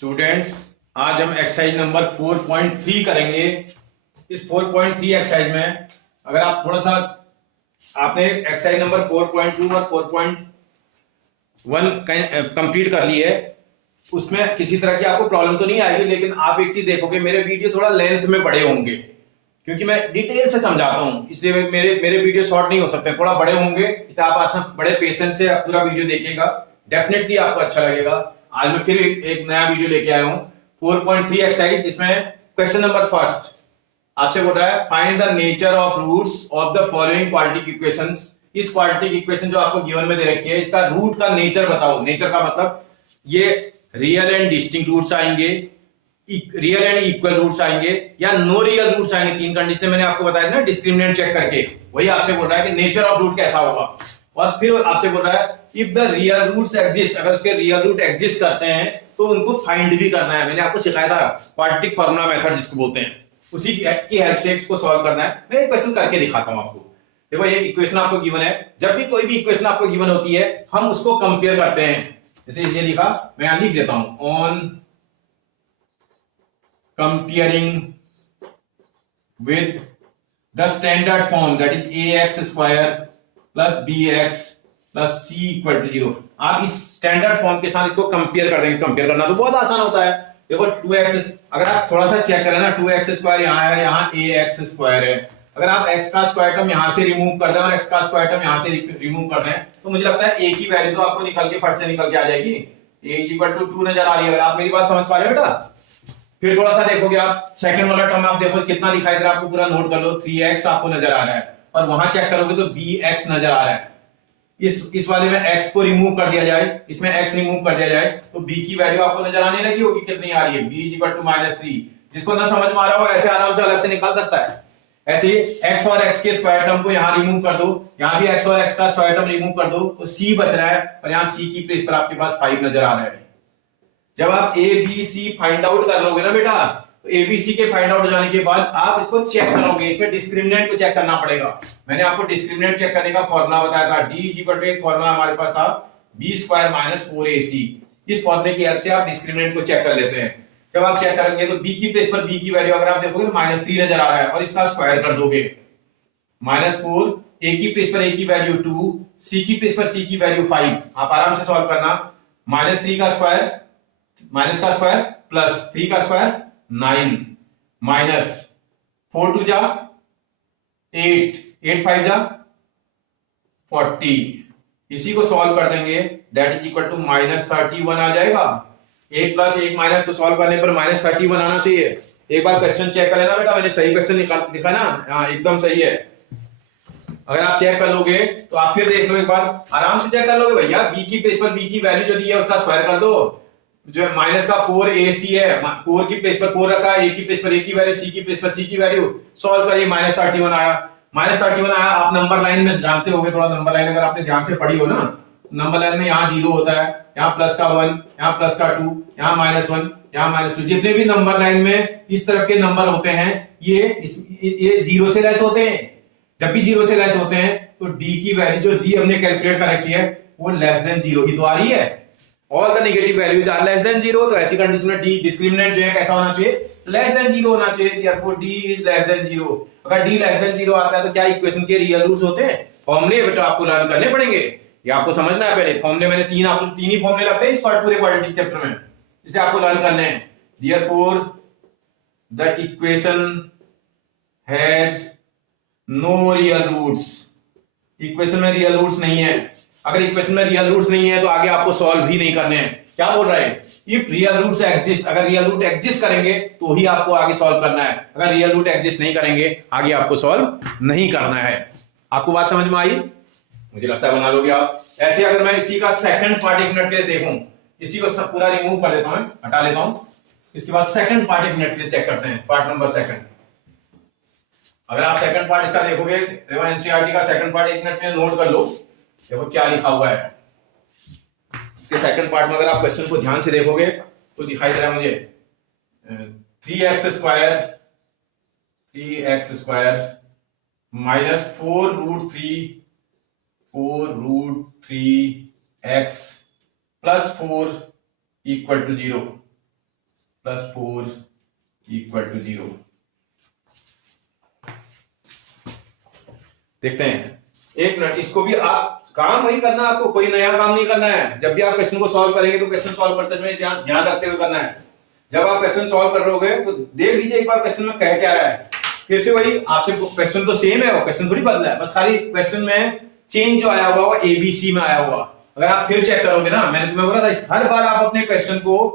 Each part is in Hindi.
स्टूडेंट्स, आज हम एक्सरसाइज नंबर 4.3 करेंगे। इस 4.3 एक्सरसाइज में अगर आप थोड़ा सा आपने एक्सरसाइज नंबर 4.2 और 4.1 कंप्लीट कर ली है, उसमें किसी तरह की आपको प्रॉब्लम तो नहीं आएगी। लेकिन आप एक चीज देखोगे, मेरे वीडियो थोड़ा लेंथ में बड़े होंगे क्योंकि मैं डिटेल से समझाता हूं, इसलिए मेरे वीडियो शॉर्ट नहीं हो सकते, थोड़ा बड़े होंगे। इसलिए आप आज बड़े पेशेंस से पूरा वीडियो देखिएगा, डेफिनेटली आपको अच्छा लगेगा। आज मैं फिर एक नया वीडियो लेके आया हूं 4.3 एक्सरसाइज, जिसमें क्वेश्चन नंबर फर्स्ट आपसे बोल रहा है find the nature of roots of the following quadratic equations. इस क्वाड्रेटिक इक्वेशन जो आपको गिवन में दे रखी है, इसका रूट का नेचर बताओ। नेचर का मतलब ये रियल एंड डिस्टिंक्ट रूट्स आएंगे, रियल एंड इक्वल रूट्स आएंगे, या नो रियल रूट्स आएंगे। तीन कंडीशन मैंने आपको बताया ना डिस्क्रिमिनेंट चेक करके, वही आपसे बोल रहा है कि नेचर ऑफ रूट कैसा होगा। और फिर आपसे बोल रहा है if the real roots exist, अगर उसके रियल रूट एग्जिस्ट करते हैं तो उनको फाइंड भी करना है। मैंने आपको सिखाया था क्वाड्रेटिक फॉर्मूला मेथड जिसको बोलते हैं, उसी की हेल्प से इसको सॉल्व करना है। मैं एक क्वेश्चन करके दिखाता हूं आपको। देखो ये इक्वेशन आपको गिवन है, जब भी कोई भी इक्वेशन आपको गिवन होती है हम उसको कंपेयर करते हैं। जैसे ये लिखा, मैं यहां लिख देता हूं on comparing with the standard form that is ax square plus bx plus c equal to 0। आप इस स्टैंडर्ड फॉर्म के साथ इसको कंपेयर कर देंगे। कंपेयर करना तो बहुत आसान होता है। देखो 2x, अगर आप थोड़ा सा चेक करें ना, 2x स्क्वायर यहाँ है, यहाँ ax स्क्वायर है। अगर आप x का स्क्वायर टर्म यहाँ से रिमूव कर दें और x का स्क्वायर टर्म यहाँ से रिमूव कर दें, तो मुझे लगता है a की वैल्यू तो आपको निकल के फट से निकल के आ जाएगी। a इक्वल टू 2 नजर आ रही है। अगर आप मेरी बात समझ पा रहे हो बेटा, फिर थोड़ा सा देखोगे आप सेकंड वाला टर्म, आप देखो कितना दिखाई दे रहा है आपको, पूरा नोट कर लो। 3x आपको नजर आ रहा है, और वहां चेक करोगे तो bx नजर आ रहा है। इस वाले में x को रिमूव कर दिया जाए, इसमें x रिमूव कर दिया जाए, तो b की वैल्यू आपको नजर आने लगी होगी। कितनी आ रही है? b equal to -3। जिसको ना समझ में आ रहा हो ऐसे आराम से अलग से निकाल सकता है। ऐसे x और x के स्क्वायर टर्म को यहां रिमूव कर दो, यहां भी x और x का स्क्वायर टर्म रिमूव कर दो, तो c बच रहा है, और यहां c की प्लेस पर आपके पास 5 नजर आ रहा है। जब आप a b c find out कर लोगे ना बेटा, तो a b c के फाइंड आउट हो जाने के बाद आप इसको चेक करोगे, इसमें डिस्क्रिमिनेंट को चेक करना पड़ेगा। मैंने आपको डिस्क्रिमिनेंट चेक करने का फॉर्मूला बताया था, d इक्वल टू एक फॉर्मूला हमारे पास था b स्क्वायर माइनस 4ac। इस फॉर्मूले की हेल्प से आप डिस्क्रिमिनेंट को चेक कर लेते हैं। जब आप चेक करेंगे तो b की प्लेस पर b की वैल्यू अगर आप देखोगे -3 नजर आ रहा है, और इसका स्क्वायर कर दोगे -4, a की प्लेस पर a की वैल्यू 2, c की प्लेस पर c की वैल्यू 5। आप आराम से सॉल्व करना। -3 का स्क्वायर माइनस का स्क्वायर प्लस 3 का स्क्वायर 9 माइनस 4 2 जा 8, 8 5 जा 40। इसी को सॉल्व कर देंगे, दैट इज इक्वल टू -31 आ जाएगा। 1 प्लस 1 माइनस, तो सॉल्व करने पर -31 आना चाहिए। एक बार क्वेश्चन चेक कर लेना बेटा, मैंने सही क्वेश्चन लिखा ना? हाँ एकदम सही है। अगर आप चेक कर लोगे तो आप फिर देख लो एक बार, आराम से चेक कर लोगे भैया। b की प्लेस पर b की वैल्यू जो दी है उसका स्क्वायर कर दो। जो है माइनस का 4ac है, 4 की प्लेस पर 4 रखा, a की प्लेस पर a की वैल्यू, c की प्लेस पर c की वैल्यू, सॉल्व करिए। -31 आया, -31 आया। आप नंबर लाइन में जानते होगे, थोड़ा नंबर लाइन अगर आपने ध्यान से पढ़ी हो ना, नंबर लाइन में यहाँ 0 होता है, यहाँ प्लस का 1, यहाँ प्लस का 2, यहाँ -1, यहाँ -2। जितने भी नंबर लाइन में इस तरह के नंबर होते हैं ये 0 से लेस होते हैं। जब भी 0 से लेस होते हैं तो d की वैल्यू जो d हमने कैलकुलेट कर रखी है वो लेस देन 0 ही तो आ रही है। All the negative values are less than 0, तो ऐसी कंडीशन में d डिस्क्रिमिनेंट जो है कैसा होना चाहिए? लेस देन 0 होना चाहिए। Therefore d is less than 0। अगर d लेस देन 0 आता है तो क्या इक्वेशन के रियल रूट्स होते हैं? फॉर्मूले बेटा आपको लर्न करने पड़ेंगे, ये आपको समझना है पहले। फॉर्मूले मैंने तीन ही फॉर्मूले लगते हैं इस पूरे क्वाड्रेटिक चैप्टर में, इसे आपको लर्न करने हैं। Therefore the equation has no real roots. Equation में रियल रूट्स नहीं है। अगर इक्वेशन में रियल रूट्स नहीं है तो आगे आपको सॉल्व भी नहीं करने हैं। क्या बोल रहा है? इफ रियल रूट्स एग्जिस्ट, अगर रियल रूट एग्जिस्ट करेंगे तो ही आपको आगे सॉल्व करना है। अगर रियल रूट एग्जिस्ट नहीं करेंगे आगे आपको सॉल्व नहीं करना है। आपको बात समझ में आई? मुझे लगता है बना लोगे आप। ऐसे अगर मैं इसी का सेकंड पार्ट 1 मिनट के लिए देखूं, इसी को सब पूरा रिमूव कर देता हूं, हटा लेता हूं, इसके बाद सेकंड पार्ट 1 मिनट के लिए चेक करते हैं, पार्ट नंबर सेकंड। अगर आप सेकंड पार्ट इसका देखोगे, देखो एनसीईआरटी का सेकंड पार्ट 1 मिनट में नोट कर लो। देखो क्या लिखा हुआ है इसके सेकंड पार्ट में। अगर आप क्वेश्चन को ध्यान से देखोगे तो दिखाई दे रहा है मुझे 3x square minus 4√3x plus 4 equal to 0। Plus 4 equal to 0। देखते हैं, एक मिनट, इसको भी आप काम वही करना, आपको कोई नया काम नहीं करना है। जब भी आप क्वेश्चन को सॉल्व करेंगे तो क्वेश्चन सॉल्व करते समय ध्यान रखते हुए करना है। जब आप क्वेश्चन सॉल्व कर रहे हो तो देख लीजिए एक बार क्वेश्चन में कह क्या रहा है, फिर से वही आपसे, क्वेश्चन तो सेम है, वो क्वेश्चन थोड़ी बदला है, बस खाली क्वेश्चन में चेंज जो आया हुआ वो एबीसी में आया हुआ। अगर आप फिर चेक करोगे ना, मैंने तुम्हें बोला था हर बार आप अपने क्वेश्चन को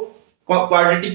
क्वाड्रेटिक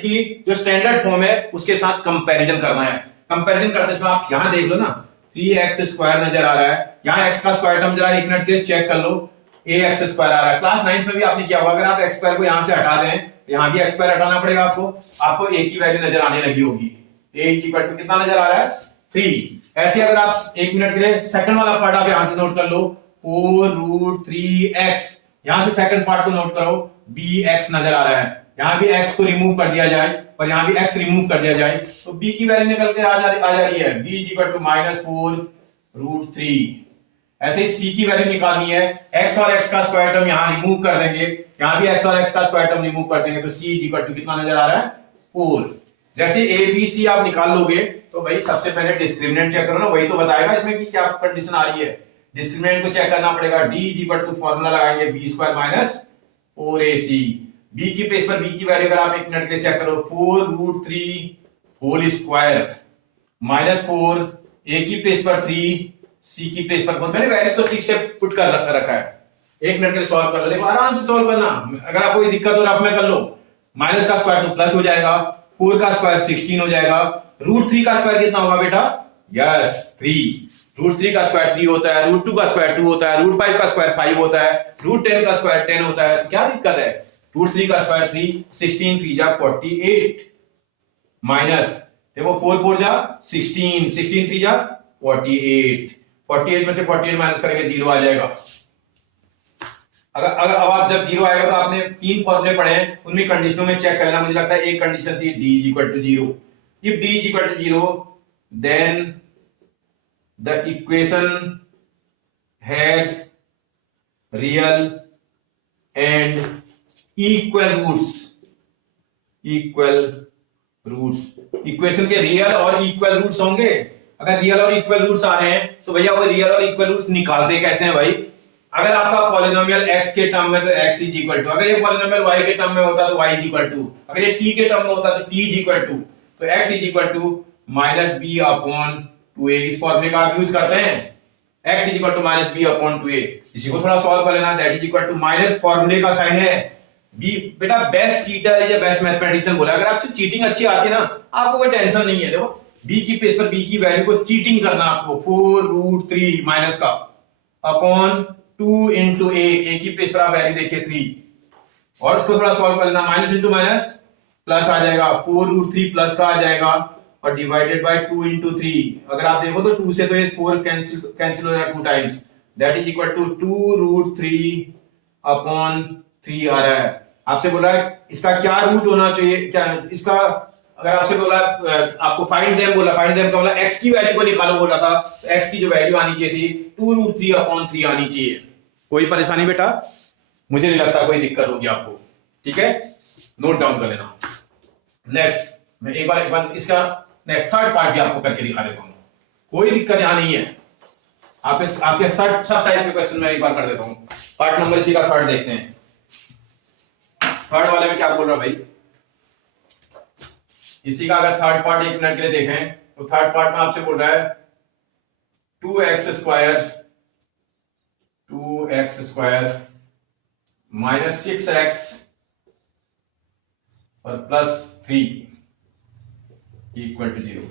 की जो स्टैंडर्ड फॉर्म है उसके साथ कंपैरिजन करना है। कंपैरिजन करते समय आप यहां देख लो ना, 3x² नजर आ रहा है, यहाँ x का स्क्वायर टर्म जरा एक मिनट के लिए चेक कर लो, ax² आ रहा है। क्लास 9th में भी आपने किया होगा, अगर आप x² को यहां से हटा दें, यहां भी x² हटाना पड़ेगा आपको a की वैल्यू नजर आने लगी होगी। a इक्वल टू कितना नजर आ रहा है, 3। ऐसे अगर आप एक मिनट के लिए सेकंड वाला पार्ट आप यहां से नोट कर लो, 4√3x, यहां से सेकंड पार्ट को नोट करो, bx नजर आ रहा है। यहां भी x को रिमूव कर दिया जाए और यहां भी x रिमूव कर दिया जाए तो b की वैल्यू निकल के आ जा रही है, b इक्वल टू -4√3। ऐसे ही c की वैल्यू निकालनी है, x और x का स्क्वायर टर्म यहां रिमूव कर देंगे, यहां भी x और x का स्क्वायर टर्म रिमूव कर देंगे तो c इक्वल टू कितना नजर आ रहा है, 4। जैसे a b c आप निकाल लोगे तो भाई सबसे पहले डिस्क्रिमिनेंट चेक करो ना, वही तो बताएगा इसमें कि क्या कंडीशन आ रही है। डिस्क्रिमिनेंट को चेक करना पड़ेगा, d इक्वल टू फॉर्मूला लगाएंगे b² - 4ac। b की प्लेस पर b की वैल्यू अगर आप एक मिनट के लिए चेक करो, 4√3 होल स्क्वायर -4, a की प्लेस पर 3, c की प्लेस पर 4। मैंने वैल्यूज को ठीक से पुट कर रखा है, एक मिनट के लिए सॉल्व कर लो, देखो आराम से सॉल्व करना। अगर आपको कोई दिक्कत हो रफ में कर लो, माइनस का स्क्वायर तो प्लस हो जाएगा, 4 का स्क्वायर 16 हो जाएगा, √3 का स्क्वायर कितना होगा बेटा, यस 3। √3 का स्क्वायर 3 होता है, √2 का स्क्वायर 2 होता है, √5 का स्क्वायर 5 होता है, √10 का स्क्वायर 10 होता है। तो क्या दिक्कत है, √3 का स्क्वायर 3, 16 3 जा 48 माइनस, देखो 4 4 जा 16, 16 3 जा 48, 48 में से 48 माइनस करेंगे 0 आ जाएगा। अगर अब आप जब 0 आएगा तो आपने 3 फॉर्मूले पढ़े हैं, उनमें कंडीशनों में चेक करना। मुझे लगता है एक कंडीशन थी d equal to 0। If d equal to 0 then the equation has real and equal roots. Equation के रियल और इक्वल रूट्स होंगे। अगर रियल और इक्वल रूट्स आ रहे हैं तो भैया वो रियल और इक्वल रूट्स निकालते कैसे हैं भाई। अगर आपका पॉलिनोमियल x के टर्म में तो x इज इक्वल टू, अगर ये पॉलिनोमियल y के टर्म में होता तो y इज इक्वल टू, अगर ये t के टर्म में होता तो t इज इक्वल टू, तो x is equal to -b/2a। इस फॉर्मूले का आप यूज करते हैं, x is equal to -b/2a। इसी को थोड़ा सॉल्व कर लेना, that is equal to minus फॉर्मूले का साइन है b। बेटा best cheater is best mathematician बोला, अगर आपको चीटिंग अच्छी आती है ना आपको कोई टेंशन नहीं है। देखो b की प्लेस पर b की वैल्यू को चीटिंग करना आपको, 4√3 माइनस का अपॉन 2 इंटू a की प्लेस पर आप वैल्यू देखिए 3 और उसको थोड़ा सॉल्व कर लेना, माइनस इंटू माइनस प्लस आ जाएगा, 4√3 प्लस का आ जाएगा और डिवाइडेड बाय 2 इंटू 3। अगर आप देखो तो 2 से तो ये 4 कैंसिल हो जाएगा 2 times, that is equal to 2√3 upon 3 आ रहा है। आपसे बोला है इसका क्या रूट होना चाहिए, क्या इसका, अगर आपसे बोला आपको फाइंड देम बोला, फाइंड देम का मतलब x की वैल्यू को निकालो बोला था, तो x की जो वैल्यू आनी चाहिए थी 2√3 अपॉन 3 आनी चाहिए। कोई परेशानी बेटा, मुझे नहीं लगता कोई दिक्कत होगी आपको, ठीक है, नोट डाउन कर लेना। नेक्स्ट मैं एक बार इसका नेक्स्ट थर्ड पार्ट भी आपको करके दिखा देता हूं, कोई दिक्कत यहां नहीं है। आपके सब टाइप के क्वेश्चन में एक बार कर देता हूं। पार्ट नंबर इसी का थर्ड देखते हैं। थर्ड वाले में क्या बोल रहा भाई, इसी का अगर थर्ड पार्ट एक मिनट के लिए देखें तो थर्ड पार्ट में आपसे बोल रहा है 2x² माइनस 6x और प्लस 3 इक्वल टू 0।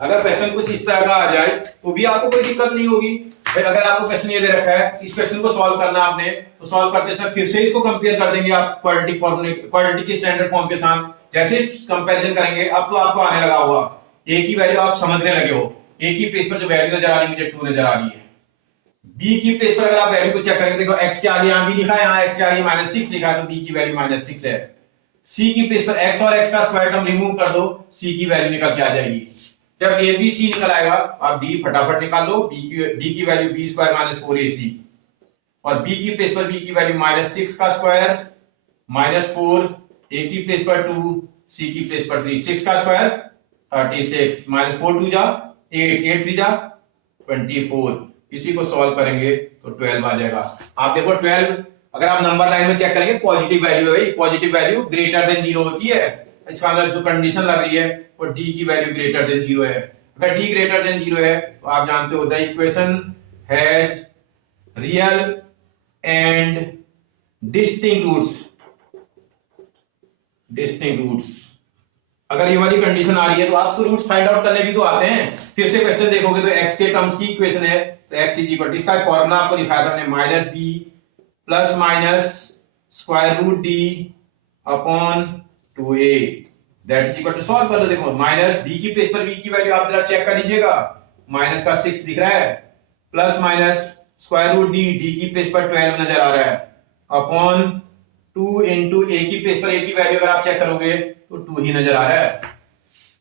अगर क्वेश्चन कुछ इस तरह का आ जाए तो भी आपको कोई दिक्कत नहीं होगी। फिर अगर आपको क्वेश्चन ये दे रखा है, इस क्वेश्चन को सॉल्व करना आपने, तो सॉल्व करते समय फिर से इसको कंपेयर कर देंगे आप क्वाड्रेटिक फॉर्मूले, क्वाड्रेटिक की स्टैंडर्ड फॉर्म के साथ। जैसे कंपैरिजन करेंगे अब तो आपको आने लगा होगा, a की वैल्यू आप समझने लगे हो, a की प्लेस पर जो वैल्यू नजर आ रही है मुझे 2 नजर आ रही है। b की प्लेस पर अगर आप वैल्यू को चेक करेंगे, देखो x के आगे यहां भी लिखा है, यहां x के आगे -6 लिखा है, तो b की वैल्यू -6 है। c की प्लेस पर x और x का स्क्वायर टर्म रिमूव कर दो, c की वैल्यू निकल के आ जाएगी। जब a b c निकल आएगा आप d फटाफट निकाल लो, d की वैल्यू b² - 4ac और b की प्लेस पर b की वैल्यू -6 का स्क्वायर -4, ए की प्लेस पर 2, सी की प्लेस पर 3, 6 का स्क्वायर 36 माइनस 4 2 जा 8, 8 3 जा 24। इसी को सॉल्व करेंगे तो 12 आ जाएगा। आप देखो 12 अगर आप नंबर लाइन में चेक करेंगे पॉजिटिव वैल्यू है, पॉजिटिव वैल्यू ग्रेटर देन 0 होती है। इसका मतलब जो कंडीशन लग रही है वो डी की वैल्यू ग्रेटर देन 0 है। अगर डी ग्रेटर देन 0 है तो आप जानते हो the equation has real and distinct roots. Distinct roots अगर ये वाली कंडीशन आ रही है तो आप तो रूट्स फाइंड आउट करने भी तो आते हैं। फिर से क्वेश्चन देखोगे तो x के टर्म्स की इक्वेशन है तो x इज इक्वल टू, इसका फॉर्मूला आपको दिखाया था हमने, minus B plus minus square root D upon 2a that is equal to, solve कर लो। देखो माइनस बी की प्लेस पर बी की वैल्यू आप जरा चेक कर लीजिएगा, माइनस का 6 दिख रहा है, plus minus square root D, D की प्लेस पर 12 नजर आ रहा है, अपॉन 2 इंटू ए की प्लेस पर ए की वैल्यू अगर आप चेक करोगे तो 2 ही नजर आ रहा है।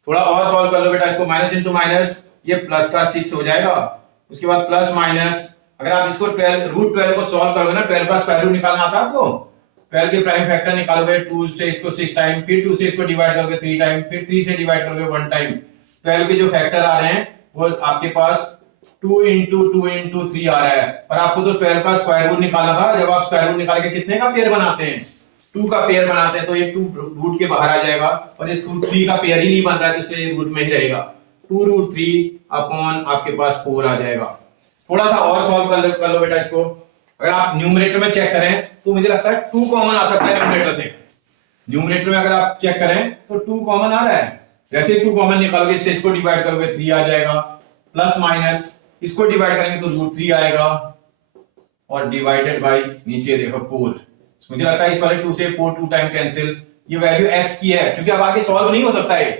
थोड़ा और सॉल्व कर लो बेटा इसको, माइनस इंटू माइनस ये प्लस का 6 हो जाएगा, उसके बाद प्लस माइनस अगर आप इसको 12 रूट 12 को सॉल्व करोगे ना, 12 का स्क्वायर रूट निकालना आता है आपको, 12 के प्राइम फैक्टर निकालोगे 2 से इसको 6 टाइम, फिर 2 से इसको डिवाइड करोगे 3 टाइम, फिर 3 से डिवाइड करोगे 1 टाइम। 12 के जो फैक्टर आ रहे हैं वो आपके पास 2 इंटू 2 इंटू 3 आ रहा है, और आपको तो 12 का स्क्वायर रूट निकालना था। जब आप स्क्वायर रूट निकाल के कितने का पेयर बनाते हैं, 2 का पेयर बनाते हैं, तो ये 2 रूट के बाहर आ जाएगा, और ये 3 का पेयर ही नहीं बन रहा है तो इसलिए रूट में ही रहेगा, 2 रूट 3 अपॉन आपके पास 4 आ जाएगा। थोड़ा सा और सॉल्व कर लो बेटा इसको। अगर आप न्यूमरेटर में चेक करें तो मुझे लगता है 2 कॉमन आ सकता है न्यूमरेटर से। न्यूमरेटर में अगर आप चेक करें तो 2 कॉमन आ रहा है, जैसे 2 कॉमन निकालोगे इससे इसको डिवाइड करोगे 3 आ जाएगा, प्लस माइनस इसको डिवाइड करेंगे तो रूट 3 आएगा, और डिवाइडेड बाय नीचे देखो 4। मुझे लगता है इस वाले 2 से 4 2 टाइम कैंसिल, ये वैल्यू x की है क्योंकि अब आगे सॉल्व नहीं हो सकता है।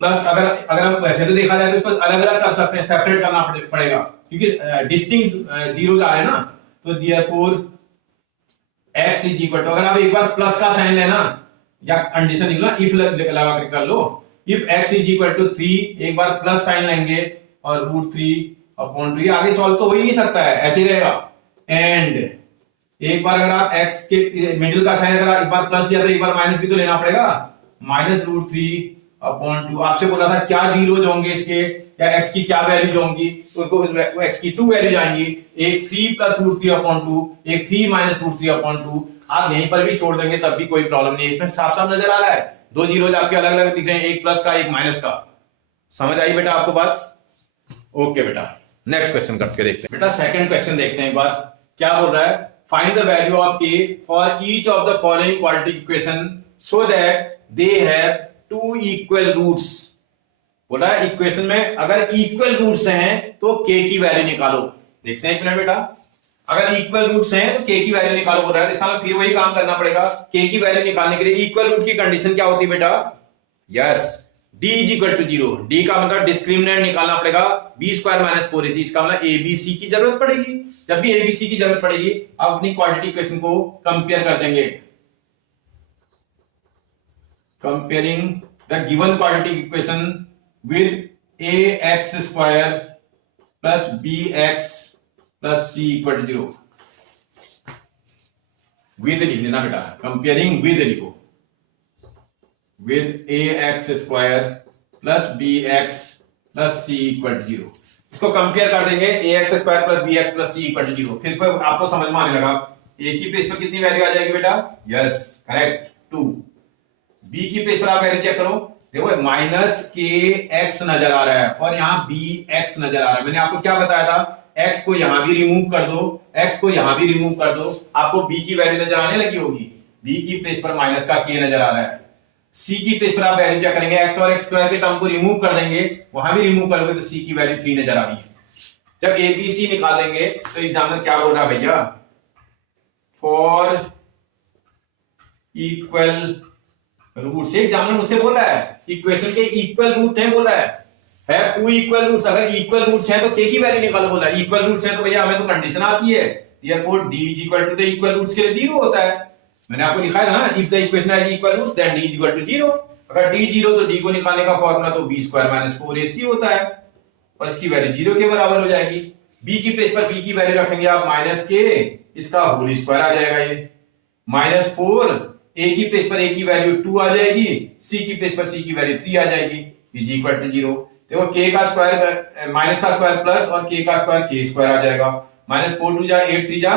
प्लस अगर हम वैसे तो देखा जाए तो इसको अलग अलग कर सकते हैं, सेपरेट करना पड़ेगा क्योंकि डिस्टिंक्ट जीरोस आ रहे हैं ना, तो therefore x is equal to, अगर आप एक बार प्लस का साइन लेना या कंडीशन निकला इफ लगा के कर लो, if x is equal to 3 एक बार प्लस साइन लेंगे और रूट 3 अपॉन 2, आगे सॉल्व तो हो ही नहीं सकता है, ऐसे ही रहेगा। एंड एक बार अगर आप x के मिडिल का साइन अगर एक बार प्लस दिया तो एक बार माइनस भी तो लेना पड़ेगा, माइनस रूट 3 अपॉन 2। आपसे बोला था क्या जीरोज होंगे इसके या x की क्या वैल्यूज होंगी, तो उनको x की 2 वैल्यूज आएंगी, एक 3 प्लस रूट 3 अपॉन 2, एक 3 माइनस रूट 3 अपॉन 2। आप यहीं पर भी छोड़ देंगे तब भी कोई प्रॉब्लम नहीं है, इसमें साफ साफ नजर आ रहा है 2 जीरोज आपके अलग अलग दिख रहे हैं, एक प्लस का एक माइनस का। समझ आई बेटा आपको बात? ओके बेटा, नेक्स्ट क्वेश्चन करके देखते हैं। बेटा सेकंड क्वेश्चन देखते हैं एक बार, क्या बोल रहा है, find the value of k for each of the following quadratic equation so that they have 2 equal roots. बोल रहा है इक्वेशन में अगर इक्वल रूट्स हैं तो k की वैल्यू निकालो। देखते हैं एक मिनट बेटा, अगर इक्वल रूट्स हैं तो k की वैल्यू निकालो बोल रहा है, इसका मतलब फिर वही काम करना पड़ेगा। k की वैल्यू निकालने के लिए इक्वल रूट की कंडीशन क्या होती है बेटा, yes d is equal to 0। d का मतलब डिस्क्रिमिनेंट निकालना पड़ेगा, b स्क्वायर माइनस 4ac, इसका मतलब abc की जरूरत पड़ेगी। जब भी abc की जरूरत पड़ेगी आप अपनी क्वाड्रेटिक इक्वेशन को कंपेयर कर देंगे, comparing the given quadratic equation with ax square plus bx plus c equal to 0। With लिख देना बेटा, कंपेयरिंग विद लिखो, with ax square plus bx plus c equal to 0। इसको कंपेयर कर देंगे ax square plus bx plus c equal to 0। फिर इसको आपको समझ में आने लगा a की प्लेस पर कितनी वैल्यू आ जाएगी बेटा, यस करेक्ट 2। b की प्लेस पर आप वैल्यू चेक करो, देखो माइनस के x नजर आ रहा है और यहाँ bx नजर आ रहा है। मैंने आपको क्या बताया था, x को यहां भी रिमूव कर दो, x को यहां भी रिमूव कर दो, आपको b की वैल्यू नजर आने लगी होगी। b की प्लेस पर माइनस का k नजर आ रहा है, c की प्लेस पर आप वैल्यू चेक करेंगे, x और x स्क्वायर के टर्म को रिमूव कर देंगे, वहां भी रिमूव करोगे तो c की वैल्यू 3 नजर आ रही है। जब abc निकाल देंगे तो एग्जाम्पल क्या बोल रहा है भैया, फॉर इक्वल रूट से, एग्जाम्पल मुझसे बोल रहा है इक्वेशन के इक्वल रूट है, बोल रहा है 2 इक्वल रूट्स। अगर इक्वल रूट्स हैं तो k की वैल्यू निकालो बोल रहा है, इक्वल रूट्स हैं तो भैया हमें तो कंडीशन आती है therefore d is equal to, तो इक्वल रूट्स के लिए 0 होता है। मैंने आपको दिखाया था ना, if the equation is equal roots then d is equal to 0। अगर d 0 तो d को निकालने का फॉर्मूला तो b स्क्वायर माइनस 4ac होता है, और इसकी वैल्यू 0 के बराबर हो जाएगी। b की प्लेस पर b की वैल्यू रखेंगे आप माइनस k, इसका होल स्क्वायर आ जाएगा, ये माइनस 4 ए की प्लेस पर ए की वैल्यू 2 आ जाएगी, सी की प्लेस पर सी की वैल्यू 3 आ जाएगी, इज इक्वल टू 0। देखो k का स्क्वायर माइनस का स्क्वायर प्लस और k का स्क्वायर k स्क्वायर आ जाएगा, माइनस 4 2 जा 8 3 जा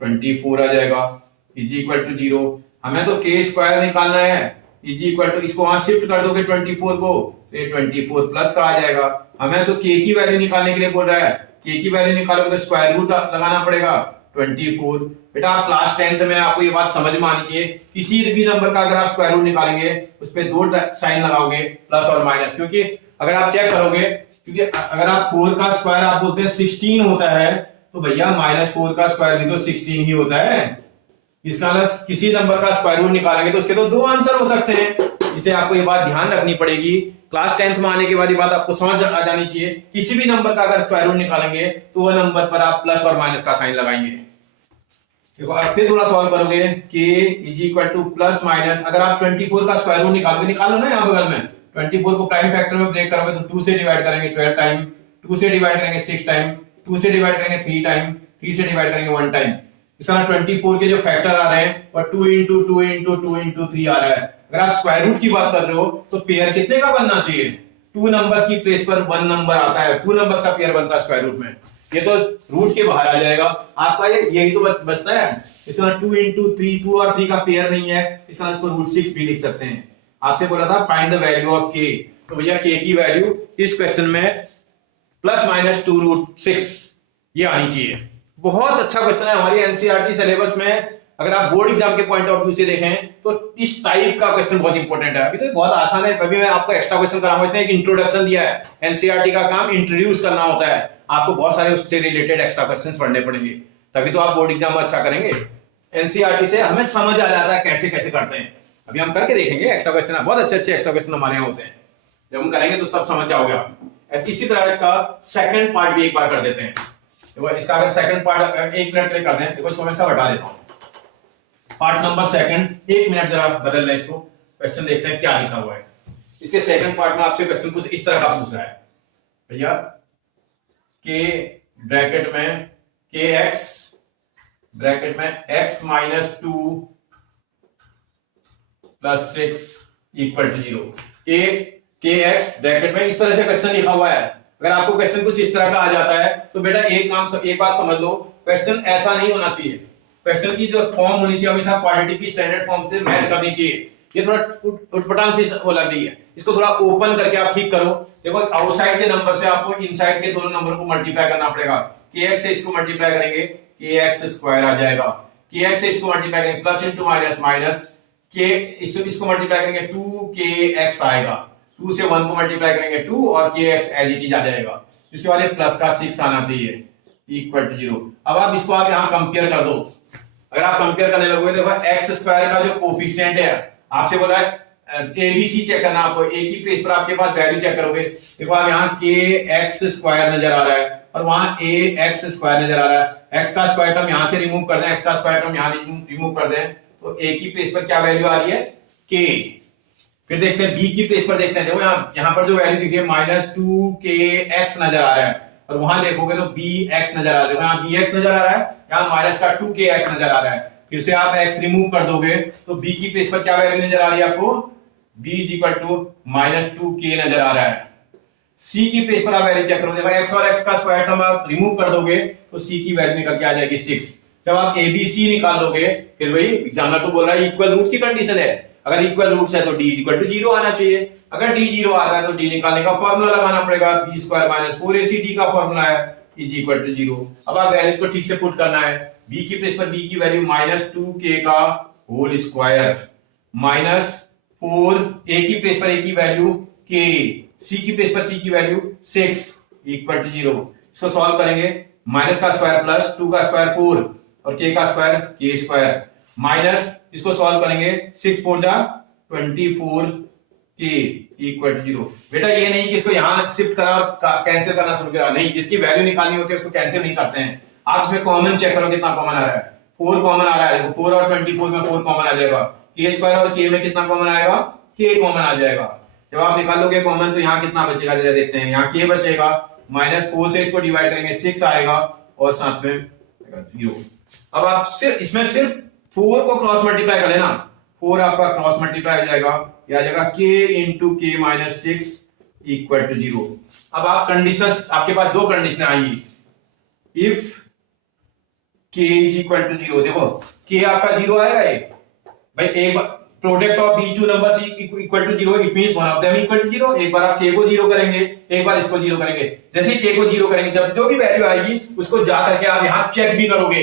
24 आ जाएगा, इज इक्वल टू 0। हमें तो k स्क्वायर निकालना है, इज इक्वल टू इसको वहां शिफ्ट कर दोगे 24 को तो ये 24 प्लस का आ जाएगा। हमें तो k की वैल्यू निकालने के लिए बोल रहा है, k की वैल्यू निकालोगे तो स्क्वायर रूट लगाना पड़ेगा 24। बेटा आप क्लास 10th में आपको ये बात समझ में आनी चाहिए, किसी भी नंबर का अगर आप स्क्वायर रूट निकालेंगे उस पे 2 साइन लगाओगे प्लस और माइनस, क्योंकि अगर आप चेक करोगे, क्योंकि अगर आप 4 का स्क्वायर आप बोलते हैं 16 होता है तो भैया -4 का स्क्वायर भी तो 16 ही होता है। इसका मतलब किसी नंबर का स्क्वायर रूट निकालेंगे तो उसके तो 2 आंसर हो सकते हैं, इसलिए आपको ये बात ध्यान रखनी पड़ेगी। क्लास 10th में आने के बाद ये बात आपको समझ आ जानी चाहिए, किसी भी नंबर का अगर स्क्वायर रूट निकालेंगे तो वह नंबर पर आप प्लस और माइनस का साइन लगाएंगे। देखो आप फिर थोड़ा सॉल्व करोगे k is equal two plus minus, अगर आप 24 का स्क्वायर रूट निकालोगे, निकालो ना यहाँ बगल में, 24 को प्राइम फैक्टर में ब्रेक करोगे तो 2 से डिवाइड करेंगे 12 टाइम, 2 से डिवाइड करेंगे 6 टाइम, 2 से डिवाइड करेंगे 3 टाइम, 3 से डिवाइड करेंगे 1 टाइम। इस तरह 24 के जो फैक्टर आ रहे हैं और 2 into 2 into 2 into 3 आ रहा है। अगर आप स्क्वायर रूट की बात कर रहे हो तो पेयर कितने का बनना चाहिए, 2 नंबर्स की प्लेस पर 1 नंबर आता है, 2 नंबर्स का पेयर बनता है स्क्वायर रूट में, ये तो रूट के बाहर आ जाएगा आपका, यही तो बचता है। इसका 2 into 3, 2 और 3 का पेयर नहीं है, इसका इसको √6 भी लिख सकते हैं। आपसे बोला था find the value of k, तो भैया k की वैल्यू इस क्वेश्चन में ±2√6 ये आनी चाहिए। बहुत अच्छा क्वेश्चन है हमारी एनसीईआरटी सिलेबस में, अगर आप बोर्ड एग्जाम के पॉइंट ऑफ व्यू से देखें तो इस टाइप का क्वेश्चन बहुत इंपॉर्टेंट है। अभी तो बहुत आसान है, अभी मैं आपको एक्स्ट्रा क्वेश्चन कराऊंगा, इसने एक इंट्रोडक्शन दिया है, एनसीईआरटी का काम इंट्रोड्यूस करना होता है, आपको बहुत सारे उससे रिलेटेड एक्स्ट्रा क्वेश्चंस पढ़ने पड़ेंगे, तभी तो आप बोर्ड एग्जाम में अच्छा करेंगे। एनसीईआरटी से हमें समझ आ जाता है कैसे कैसे करते हैं, अभी हम करके देखेंगे एक्स्ट्रा क्वेश्चन, बहुत अच्छे अच्छे एक्स्ट्रा क्वेश्चन हमारे यहाँ होते हैं, जब हम करेंगे तो सब समझ जाओगे आप। इसी तरह इसका सेकंड पार्ट भी एक बार कर देते हैं। देखो इसका अगर सेकंड पार्ट 1 मिनट के लिए कर दें, देखो इसको मैं सब हटा देता हूं, पार्ट नंबर सेकंड 1 मिनट जरा बदल लें इसको, क्वेश्चन देखते हैं क्या लिखा हुआ है। इसके सेकंड पार्ट में आपसे क्वेश्चन कुछ इस तरह का पूछ रहा है, भैया के ब्रैकेट में kx ब्रैकेट में x -2 + 6 = 0, kx ब्रैकेट में इस तरह से क्वेश्चन लिखा हुआ है। अगर आपको क्वेश्चन कुछ इस तरह का आ जाता है तो बेटा एक बात समझ लो, क्वेश्चन ऐसा नहीं होना चाहिए, क्वेश्चन की जो फॉर्म होनी चाहिए हमेशा क्वाड्रेटिक की स्टैंडर्ड फॉर्म से मैच करनी चाहिए। ये थोड़ा उटपटांग से वो लग रही है, इसको थोड़ा ओपन करके आप ठीक करो। देखो आउटसाइड के नंबर से आपको इनसाइड के दोनों नंबर को मल्टीप्लाई करना पड़ेगा, kx से इसको मल्टीप्लाई करेंगे kx² आ जाएगा, kx से इसको मल्टीप्लाई करेंगे plus into minus minus k, इसको मल्टीप्लाई करेंगे 2kx आएगा, 2 से 1 को मल्टीप्लाई करेंगे 2 और kx एज इट इज आ जाएगा। इसके बाद ये प्लस का 6 आना चाहिए = 0। अब आप इसको आप यहाँ कंपेयर कर दो, अगर आप कंपेयर करने लगोगे देखो x² का जो कोफिशिएंट है, आपसे बोला है ABC चेक करना, आपको a की प्लेस पर आपके पास वैल्यू चेक करोगे, देखो आप यहाँ kx² नजर आ रहा है और वहां ax² नजर आ रहा है, x का स्क्वायर टर्म यहां से रिमूव कर दें, x का स्क्वायर टर्म यहां रिमूव कर दें तो a की प्लेस पर क्या वैल्यू आ रही है k। फिर देखते हैं b की प्लेस पर, देखते हैं देखो यहाँ पर जो वैल्यू दिख रही है -2kx नजर आ रहा है और वहां देखोगे तो bx नजर आ रहा है, देखो यहाँ bx नजर आ रहा है, यहाँ -2kx नजर आ रहा है। फिर से आप x रिमूव कर दोगे तो b की प्लेस पर क्या वैल्यू नजर आ रही है आपको, b = -2k नजर आ रहा है। c की प्लेस पर आप वैल्यू चेक करो, देखो x और x का स्क्वायर टर्म आप रिमूव कर दोगे तो c की वैल्यू निकल के आ जाएगी 6। जब आप ABC निकाल लोगे फिर भाई एग्जामिनर तो बोल रहा है इक्वल रूट की कंडीशन है, अगर इक्वल रूट्स है तो d = 0 आना चाहिए, अगर d 0 आता है तो d निकालने का फॉर्मूला लगाना पड़ेगा, b² - 4ac का फॉर्मूला है = 0। अब आप वैल्यूज को ठीक से पुट करना है, b की प्लेस पर b की वैल्यू -2k का होल स्क्वायर -4, a की प्लेस पर a की वैल्यू k, c की प्लेस पर c की वैल्यू 6 = 0। इसको सॉल्व करेंगे, माइनस का स्क्वायर प्लस 2 का स्क्वायर 4 और k का स्क्वायर k² माइनस इसको सॉल्व करेंगे 6 4 जा 24 k = 0। बेटा ये नहीं कि इसको यहां शिफ्ट करा कैंसिल करना शुरू करा, नहीं, जिसकी वैल्यू निकालनी होती है उसको कैंसिल नहीं करते हैं। आप इसमें कॉमन चेक करो कितना कॉमन आ रहा है, 4 कॉमन आ रहा है, देखो 4 और 24 में 4 कॉमन आ जाएगा, k² और k में कितना कॉमन आएगा, k कॉमन आ जाएगा। जब आप निकालोगे कॉमन तो यहाँ कितना बचेगा जरा देखते हैं, यहाँ k बचेगा, -4 से इसको डिवाइड करेंगे 6 आएगा और साथ में 0। अब आप सिर्फ इसमें सिर्फ 4 को क्रॉस मल्टीप्लाई कर लेना, 4 आपका क्रॉस मल्टीप्लाई हो जाएगा, यह आ जाएगा k into k minus 6 equal to 0। अब आप कंडीशंस, आपके पास दो कंडीशन आएंगी, if k is equal to 0। देखो k आपका 0 आएगा, एक भाई एक product of these two numbers equal to 0, it means one of them equal to 0। एक बार आप k को 0 करेंगे, एक बार इसको 0 करेंगे। जैसे ही k को 0 करेंगे, जब जो भी वैल्यू आएगी उसको जा करके आप यहां चेक भी करोगे।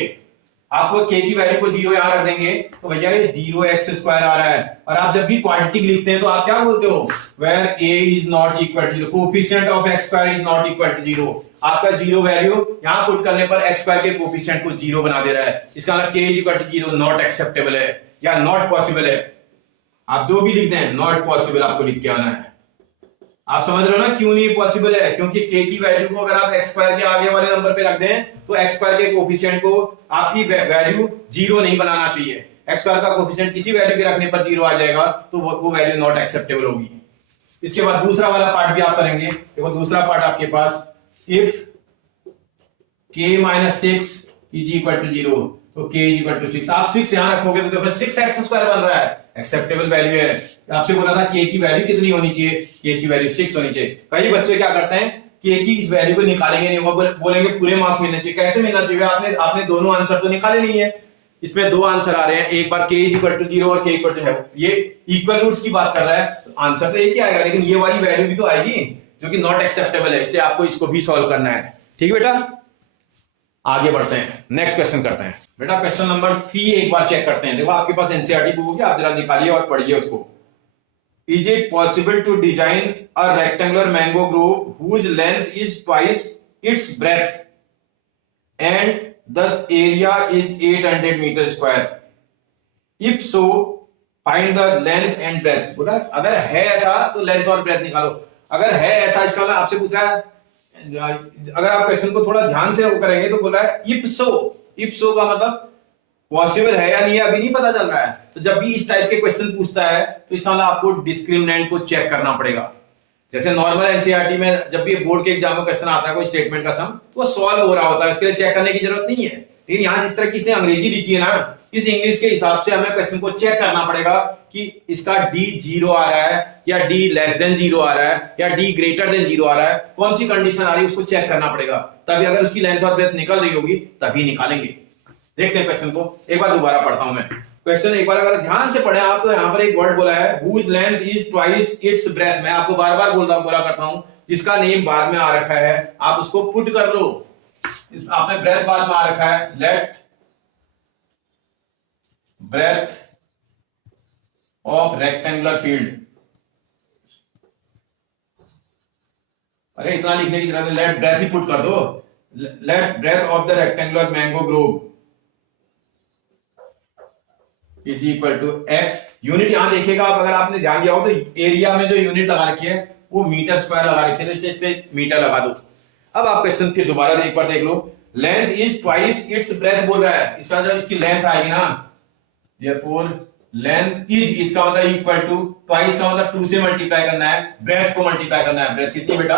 आपको k की वैल्यू को 0 यहां रख देंगे तो भैया ये 0x² आ रहा है। और आप जब भी क्वांटिटी लिखते हैं तो आप क्या बोलते हो, where a is not equal to 0, coefficient of x² is not equal to 0। आपका 0 वैल्यू यहां पुट करने पर x² के कोएफिशिएंट को 0 बना दे रहा है। इसका मतलब k is equal to 0 not acceptable है या नॉट पॉसिबल है। आप जो भी लिख दें नॉट पॉसिबल आपको लिख के आना है। आप समझ रहे हो ना क्यों नहीं पॉसिबल है, क्योंकि k की वैल्यू को अगर आप x² के आगे वाले नंबर पे रख दें तो x² के कोएफिशिएंट को आपकी वैल्यू 0 नहीं बनाना चाहिए। x² का कोएफिशिएंट किसी वैल्यू के रखने पर 0 आ जाएगा तो वो वैल्यू नॉट एक्सेप्टेबल होगी। इसके बाद दूसरा वाला पार्ट भी आप करेंगे। देखो दूसरा पार्ट आपके पास, if k minus 6 is equal to 0 तो k इज इक्वल टू 6। आप 6 यहां रखोगे तो देखो 6x² बन रहा है, एक्सेप्टेबल वैल्यू है। आपसे बोला था k की वैल्यू कितनी होनी चाहिए, k की वैल्यू 6 होनी चाहिए। कई बच्चे क्या करते हैं, k की इस वैल्यू को निकालेंगे नहीं, बोलेंगे पूरे मार्क्स मिलने चाहिए। कैसे मिलना चाहिए, आपने दोनों आंसर तो निकाले नहीं है। इसमें दो आंसर आ रहे हैं, एक बार k इज इक्वल टू 0 और k इक्वल टू 0। ये इक्वल रूट्स की बात कर रहा है तो आंसर तो एक ही आएगा, लेकिन ये वाली वैल्यू भी तो आएगी जो कि नॉट एक्सेप्टेबल है, इसलिए आपको इसको भी सॉल्व करना है। ठीक है बेटा, आगे बढ़ते हैं, नेक्स्ट क्वेश्चन करते हैं। बेटा क्वेश्चन नंबर 3 एक बार चेक करते हैं। देखो आपके पास एनसीईआरटी बुक होगी, आप जरा निकालिए और पढ़िए उसको। Is it possible to design a rectangular mango grove whose length is twice its breadth and thus area is 800 meter square, if so find the length and breadth। बोला अगर है ऐसा तो लेंथ और ब्रेथ निकालो। अगर है ऐसा, इसका मतलब आपसे पूछ रहा है, अगर आप क्वेश्चन को थोड़ा ध्यान से करेंगे तो बोला है इफ सो का मतलब पॉसिबल है या नहीं है अभी नहीं पता चल रहा है। तो जब भी इस टाइप के क्वेश्चन पूछता है तो इसका मतलब आपको डिस्क्रिमिनेंट को चेक करना पड़ेगा। जैसे नॉर्मल एनसीईआरटी में जब भी बोर्ड के एग्जाम में क्वेश्चन आता है कोई स्टेटमेंट का सम, तो वो सॉल्व हो रहा होता है, उसके लिए चेक करने की जरूरत नहीं है। लेकिन यहाँ जिस तरह की इसने अंग्रेजी लिखी है ना, इस इंग्लिश के हिसाब से हमें क्वेश्चन को चेक करना पड़ेगा कि इसका d 0 आ रहा है या d लेस देन 0 आ रहा है या d ग्रेटर देन 0 आ रहा है, कौन सी कंडीशन आ रही है उसको चेक करना पड़ेगा। तभी अगर उसकी लेंथ और ब्रेथ निकल रही होगी तभी निकालेंगे। देखते हैं क्वेश्चन को, एक बार दोबारा पढ़ता हूं मैं क्वेश्चन। एक बार अगर ध्यान से पढ़े आप तो यहाँ पर एक वर्ड बोला है whose length is twice its breadth। मैं आपको बार बार बोला करता हूं, जिसका नेम बाद में आ रखा है आप उसको पुट कर लो। आपने ब्रेथ बाद में आ रखा है, let breadth of rectangular field. अरे इतना लिखने की जरूरत है, लेट ब्रेथ ही पुट कर दो। Let breadth of the rectangular mango grove is equal to x। Unit यहां देखिएगा आप, अगर आपने ध्यान दिया हो तो एरिया में जो यूनिट लगा रखी है वो मीटर स्क्वायर लगा रखी है, तो इसलिए इस पे मीटर लगा दो। अब आप क्वेश्चन फिर दोबारा एक बार देख लो। Length is twice its breadth बोल रहा है, इसका जब इसकी लेंथ आएगी ना, देयरफॉर लेंथ इज, इसका मतलब इक्वल टू, ट्वाइस का मतलब 2 से मल्टीप्लाई करना है, ब्रेथ को मल्टीप्लाई करना है। ब्रेथ कितनी बेटा,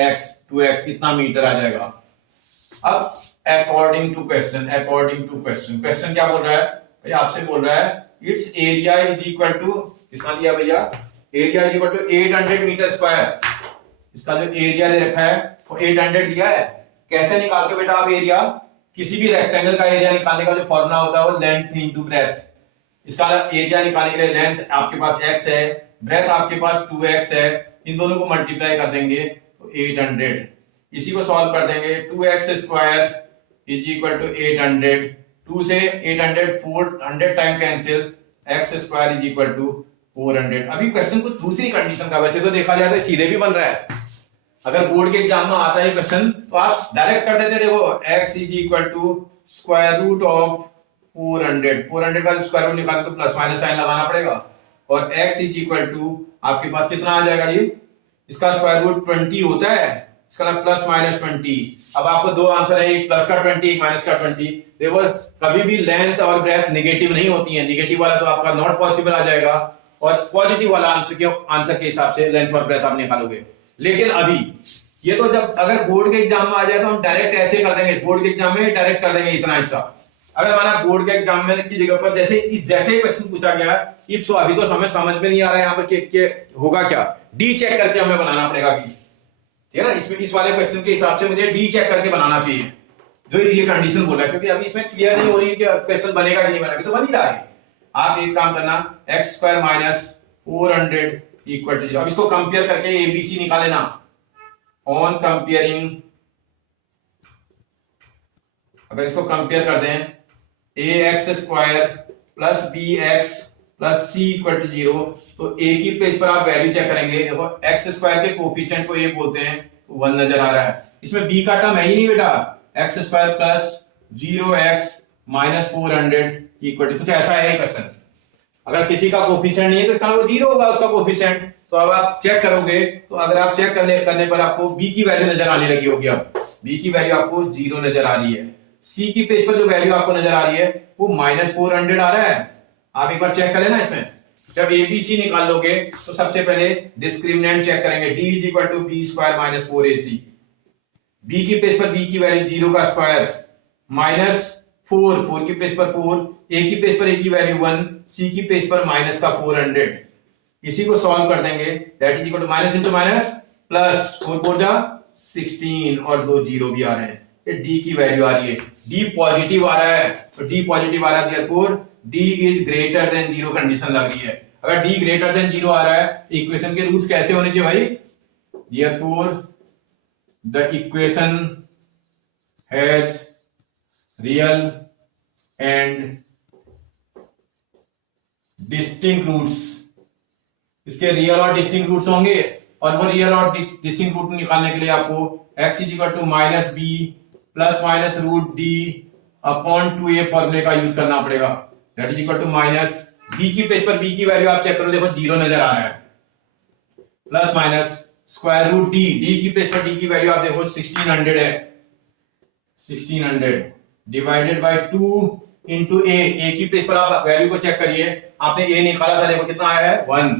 x, 2x, कितना मीटर आ जाएगा। अब अकॉर्डिंग टू क्वेश्चन, क्वेश्चन क्या बोल रहा है भाई, आपसे बोल रहा है its area is equal to, कितना दिया भैया, area is equal to 800 metre square. इसका जो एरिया दे रखा है वो 800 दिया है। कैसे निकालते हो बेटा आप एरिया, किसी भी रेक्टेंगल का एरिया निकालने का जो फॉर्मूला होता है वो लेंथ इनटू ब्रेथ। इसका एरिया निकालने के लिए लेंथ आपके पास x है, ब्रेथ आपके पास 2x है, इन दोनों को मल्टीप्लाई कर देंगे तो 800। इसी को सॉल्व कर देंगे, 2x square is equal to 800, 2 से 800 400 time cancel, x square is equal to 400। अभी क्वेश्चन कुछ दूसरी कंडीशन का, वैसे तो देखा जाए तो सीधे भी बन रहा है। अगर बोर्ड के एग्जाम में आता है क्वेश्चन तो आप डायरेक्ट कर देते, देखो x is equal to square root of 400 का स्क्वायर रूट निकाले तो प्लस माइनस साइन लगाना पड़ेगा, और x इज इक्वल टू आपके पास कितना आ जाएगा, ये इसका स्क्वायर रूट 20 होता है, इसका प्लस माइनस 20। अब आपको दो आंसर है, एक प्लस का 20 एक माइनस का 20। देखो कभी भी लेंथ और ब्रेथ नेगेटिव नहीं होती है, नेगेटिव वाला तो आपका नॉट पॉसिबल आ जाएगा और पॉजिटिव वाला आंसर के हिसाब से लेंथ और ब्रेथ आप निकालोगे। लेकिन अभी ये तो जब अगर बोर्ड के एग्जाम में आ जाए तो हम डायरेक्ट ऐसे कर देंगे, बोर्ड के एग्जाम में डायरेक्ट कर देंगे इतना हिस्सा, अगर हमारा बोर्ड के एग्जाम में की जगह पर जैसे क्वेश्चन पूछा गया इफ सो, अभी तो हमें समझ में नहीं आ रहा है यहाँ पर के होगा क्या, डी चेक करके हमें बनाना पड़ेगा कि, ठीक है ना। इसमें इस वाले क्वेश्चन के हिसाब से मुझे डी चेक करके बनाना चाहिए जो ये कंडीशन बोला है, क्योंकि अभी इसमें क्लियर नहीं हो रही है कि क्वेश्चन बनेगा कि नहीं बनेगा, तो बन ही रहा है। आप एक काम करना, x square minus 400 equal to 0। अब इसको कंपेयर करके एबीसी निकाल लेना। ऑन कंपेयरिंग, अगर इसको कंपेयर कर दें, a x square plus b x plus c equal to 0, तो ए की प्लेस पर आप वैल्यू चेक करेंगे। देखो एक्स स्क्वायर के कोफिशिएंट को ए बोलते हैं, तो 1 नजर आ रहा है। इसमें बी का टर्म है ही नहीं बेटा, x square plus 0x minus 400 equal to, कुछ ऐसा है क्वेश्चन। अगर किसी का कोफिशिएंट नहीं है तो इसका मतलब 0 होगा उसका कोफिशिएंट। तो अब आप चेक करोगे, तो अगर आप चेक करने पर आपको बी की वैल्यू नजर आने लगी होगी। अब बी की वैल्यू आपको 0 नजर आ रही है। सी की पेज पर जो वैल्यू आपको नजर आ रही है वो माइनस 400 आ रहा है। आप एक बार चेक कर लेना। इसमें जब एबीसी निकाल लोगे तो सबसे पहले डिस्क्रिमिनेंट चेक करेंगे, d is equal to b square minus 4ac। B की पेज पर बी की वैल्यू 0 का स्क्वायर माइनस 4 की पेज पर 4, ए की पेज पर ए की वैल्यू 1, सी की पेज पर माइनस का 400। इसी को सॉल्व कर देंगे, that is equal to minus into minus plus 4 जा 16 और 2 0 भी आ रहे हैं। ये डी की वैल्यू आ रही है, डी पॉजिटिव आ रहा है, तो डी पॉजिटिव आ रहा है, therefore D is greater than 0 condition लग रही है। अगर डी ग्रेटर देन 0 आ रहा है, इक्वेशन के रूट्स कैसे होने चाहिए भाई? Therefore the equation has real and distinct roots. इसके रियल और डिस्टिंक्ट रूट्स होंगे, और वो रियल और डिस्टिंक्ट रूट निकालने के लिए आपको x is equal to minus B plus minus root D upon 2a फॉर्मूले का यूज करना पड़ेगा। That is equal to minus B की पेज पर बी की वैल्यू आप चेक करो, देखो 0 नजर आ रहा है, plus minus square root D, D की पेज पर डी की वैल्यू आप देखो 1600 है, 1600 डिवाइडेड बाय 2 इंटू ए की पेज पर आप वैल्यू को चेक करिए, आपने ए निकाला था, देखो कितना आया है 1।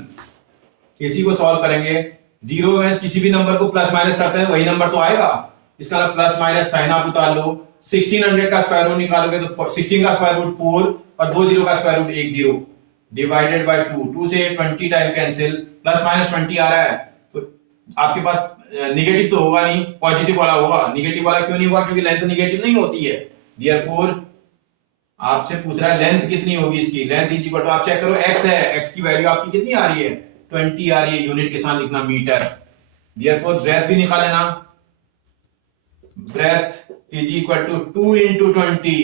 इसी को सॉल्व करेंगे, 0 में किसी भी नंबर को प्लस माइनस करते हैं वही नंबर तो आएगा, इसका प्लस माइनस साइन आप उतार लो। 1600 का स्क्वायर रूट निकालोगे तो 16 का स्क्वायर रूट 4 और 2 0 का स्क्वायर रूट 1 0 डिवाइडेड बाय 2 से 20 टाइम कैंसिल, प्लस माइनस 20 आ रहा है, तो आपके पास निगेटिव तो होगा नहीं, पॉजिटिव वाला होगा। निगेटिव वाला क्यों नहीं हुआ? क्योंकि लेंथ निगेटिव नहीं होती है। देयरफॉर आपसे पूछ रहा है लेंथ कितनी होगी इसकी, लेंथ इज इक्वल टू, आप चेक करो x है, x की वैल्यू आपकी कितनी आ रही है 20 आ रही है, यूनिट के साथ लिखना मीटर। देयरफॉर ब्रेथ भी निकाल लेना, breadth is equal to 2 into 20,